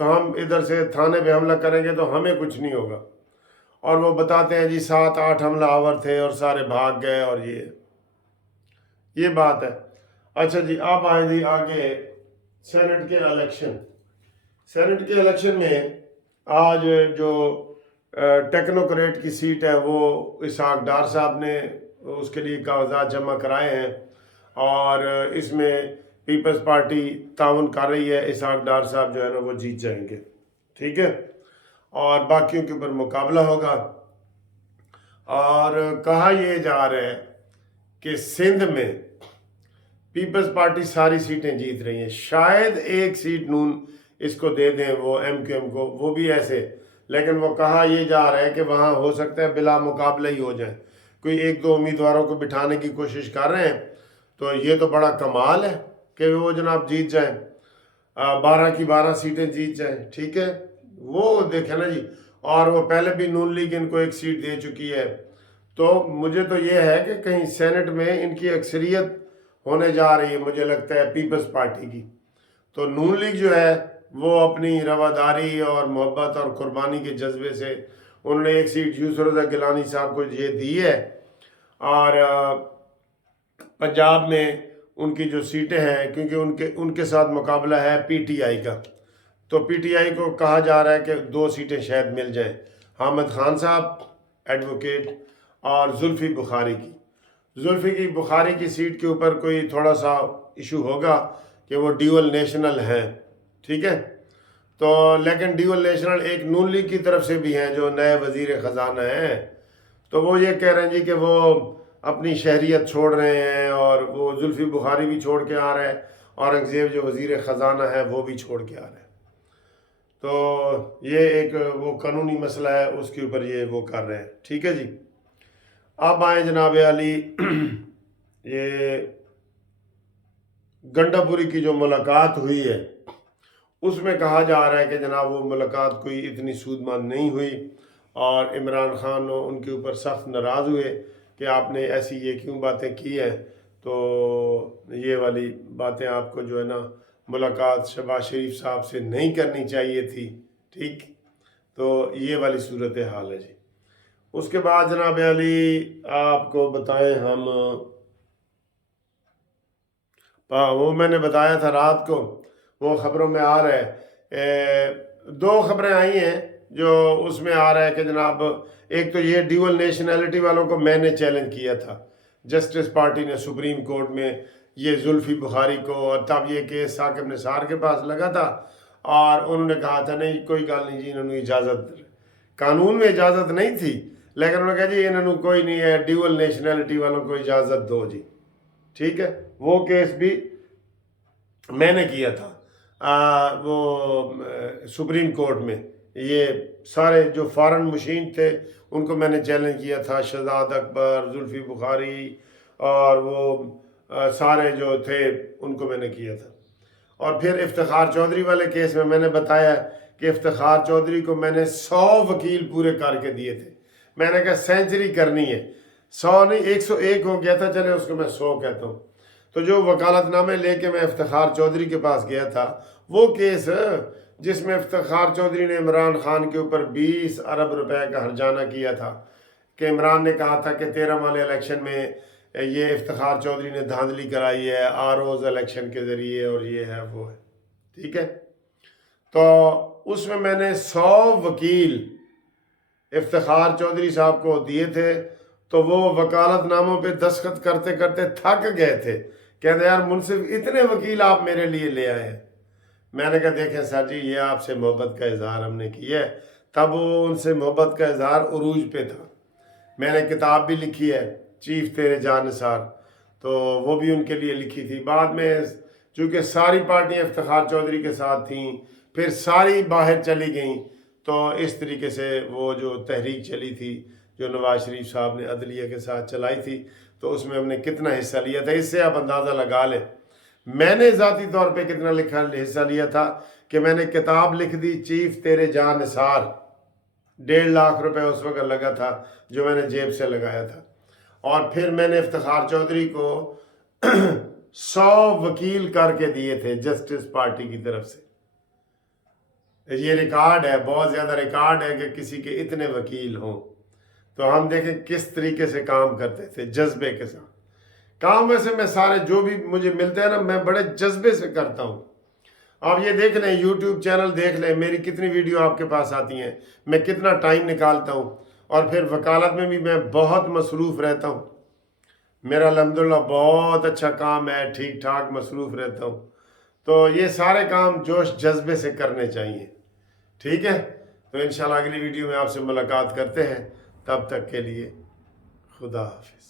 تو ہم ادھر سے تھانے پہ حملہ کریں گے تو ہمیں کچھ نہیں ہوگا. اور وہ بتاتے ہیں جی 7-8 حملہ آور تھے اور سارے بھاگ گئے، اور یہ بات ہے. اچھا جی، آپ آئیں جی آگے سینٹ کے الیکشن. سینٹ کے الیکشن میں آج جو ٹیکنوکریٹ کی سیٹ ہے وہ اسحاق ڈار صاحب نے اس کے لیے کاغذات جمع کرائے ہیں، اور اس میں پیپلز پارٹی تعاون کر رہی ہے. اسحاق ڈار صاحب جو ہے نا وہ جیت جائیں گے، ٹھیک ہے، اور باقیوں کے اوپر مقابلہ ہوگا. اور کہا یہ جا رہا ہے کہ سندھ میں پیپلز پارٹی ساری سیٹیں جیت رہی ہیں، شاید ایک سیٹ نون اس کو دے دیں، وہ ایم کیو ایم کو، وہ بھی ایسے. لیکن وہ کہا یہ جا رہا ہے کہ وہاں ہو سکتا ہے بلا مقابلہ ہی ہو جائیں، کوئی 1-2 امیدواروں کو بٹھانے کی کوشش کر رہے ہیں. تو یہ تو بڑا کمال ہے کہ وہ جناب جیت جائیں، 12 کی 12 سیٹیں جیت جائیں، ٹھیک ہے. وہ دیکھیں نا جی، اور وہ پہلے بھی نون لیگ ان کو ایک سیٹ دے چکی ہے. تو مجھے تو یہ ہے کہ کہیں سینٹ میں ان کی اکثریت ہونے جا رہی ہے، مجھے لگتا ہے پیپلز پارٹی کی. تو نون لیگ جو ہے وہ اپنی رواداری اور محبت اور قربانی کے جذبے سے انہوں نے ایک سیٹ یوسف رضا گیلانی صاحب کو یہ دی ہے. اور پنجاب میں ان کی جو سیٹیں ہیں، کیونکہ ان کے ساتھ مقابلہ ہے پی ٹی آئی کا، تو پی ٹی آئی کو کہا جا رہا ہے کہ 2 سیٹیں شاید مل جائیں، حامد خان صاحب ایڈوکیٹ اور زلفی بخاری کی سیٹ کے اوپر کوئی تھوڑا سا ایشو ہوگا کہ وہ ڈیول نیشنل ہیں، ٹھیک ہے. تو لیکن ڈیول نیشنل ایک نون لیگ کی طرف سے بھی ہیں جو نئے وزیر خزانہ ہیں، تو وہ یہ کہہ رہے ہیں جی کہ وہ اپنی شہریت چھوڑ رہے ہیں، اور وہ زلفی بخاری بھی چھوڑ کے آ رہا ہے، اورنگزیب جو وزیر خزانہ ہے وہ بھی چھوڑ کے آ رہا ہے. تو یہ ایک وہ قانونی مسئلہ ہے، اس کے اوپر یہ وہ کر رہے ہیں، ٹھیک ہے جی. اب آئیں جناب علی، یہ گنڈا پوری کی جو ملاقات ہوئی ہے اس میں کہا جا رہا ہے کہ جناب وہ ملاقات کوئی اتنی سود مند نہیں ہوئی، اور عمران خان ان کے اوپر سخت ناراض ہوئے کہ آپ نے ایسی یہ کیوں باتیں کی ہیں. تو یہ والی باتیں آپ کو جو ہے نا ملاقات شہباز شریف صاحب سے نہیں کرنی چاہیے تھی، ٹھیک. تو یہ والی صورتحال ہے جی. اس کے بعد جناب علی آپ کو بتائیں ہم، وہ میں نے بتایا تھا رات کو، وہ خبروں میں آ رہا ہے، 2 خبریں آئی ہیں جو اس میں آ رہا ہے کہ جناب ایک تو یہ ڈیول نیشنلٹی والوں کو میں نے چیلنج کیا تھا، جسٹس پارٹی نے سپریم کورٹ میں یہ زلفی بخاری کو، اور تب یہ کیس ثاقب نثار کے پاس لگا تھا، اور انہوں نے کہا تھا نہیں کوئی گل نہیں جی، انہوں نے اجازت، قانون میں اجازت نہیں تھی، لیکن انہوں نے کہا جی انہوں نے کوئی نہیں ہے، ڈیول نیشنلٹی والوں کو اجازت دو جی، ٹھیک ہے. وہ کیس بھی میں نے کیا تھا وہ سپریم کورٹ میں. یہ سارے جو فارن مشین تھے ان کو میں نے چیلنج کیا تھا، شہزاد اکبر، زلفی بخاری، اور وہ سارے جو تھے ان کو میں نے کیا تھا. اور پھر افتخار چودھری والے کیس میں نے بتایا کہ افتخار چودھری کو میں نے 100 وکیل پورے کر کے دیے تھے. میں نے کہا سینچری کرنی ہے، 100 نہیں 101 ہو گیا تھا، چلے اس کو میں 100 کہتا ہوں. تو جو وکالت نامے لے کے میں افتخار چودھری کے پاس گیا تھا، وہ کیس جس میں افتخار چودھری نے عمران خان کے اوپر 20 ارب روپے کا ہرجانہ کیا تھا، کہ عمران نے کہا تھا کہ 13 والے الیکشن میں یہ افتخار چودھری نے دھاندلی کرائی ہے آروز الیکشن کے ذریعے، اور یہ ہے وہ ہے، ٹھیک ہے. تو اس میں نے 100 وکیل افتخار چودھری صاحب کو دیے تھے. تو وہ وکالت ناموں پہ دستخط کرتے کرتے تھک گئے تھے، کہتے یار منصف اتنے وکیل آپ میرے لیے لے آئے ہیں. میں نے کہا دیکھیں سر جی یہ آپ سے محبت کا اظہار ہم نے کیا ہے. تب وہ ان سے محبت کا اظہار عروج پہ تھا. میں نے کتاب بھی لکھی ہے چیف تیرے جان نثار، تو وہ بھی ان کے لیے لکھی تھی. بعد میں چونکہ ساری پارٹیاں افتخار چودھری کے ساتھ تھیں، پھر ساری باہر چلی گئیں، تو اس طریقے سے وہ جو تحریک چلی تھی جو نواز شریف صاحب نے عدلیہ کے ساتھ چلائی تھی، تو اس میں ہم نے کتنا حصہ لیا تھا، اس سے آپ اندازہ لگا لیں. میں نے ذاتی طور پہ کتنا حصہ لیا تھا کہ میں نے کتاب لکھ دی چیف تیرے جان نثار، 1.5 لاکھ روپے اس وقت لگا تھا جو میں نے جیب سے لگایا تھا. اور پھر میں نے افتخار چودھری کو 100 وکیل کر کے دیے تھے جسٹس پارٹی کی طرف سے. یہ ریکارڈ ہے، بہت زیادہ ریکارڈ ہے کہ کسی کے اتنے وکیل ہوں. تو ہم دیکھیں کس طریقے سے کام کرتے تھے، جذبے کے ساتھ کام. ویسے میں سارے جو بھی مجھے ملتے ہیں نا، میں بڑے جذبے سے کرتا ہوں. آپ یہ دیکھ لیں، یوٹیوب چینل دیکھ لیں، میری کتنی ویڈیو آپ کے پاس آتی ہیں، میں کتنا ٹائم نکالتا ہوں. اور پھر وکالت میں بھی میں بہت مصروف رہتا ہوں. میرا الحمدللہ بہت اچھا کام ہے، ٹھیک ٹھاک مصروف رہتا ہوں. تو یہ سارے کام جوش جذبے سے کرنے چاہیے. ٹھیک ہے، تو انشاءاللہ اگلی ویڈیو میں آپ سے ملاقات کرتے ہیں. تب تک کے لیے خدا حافظ.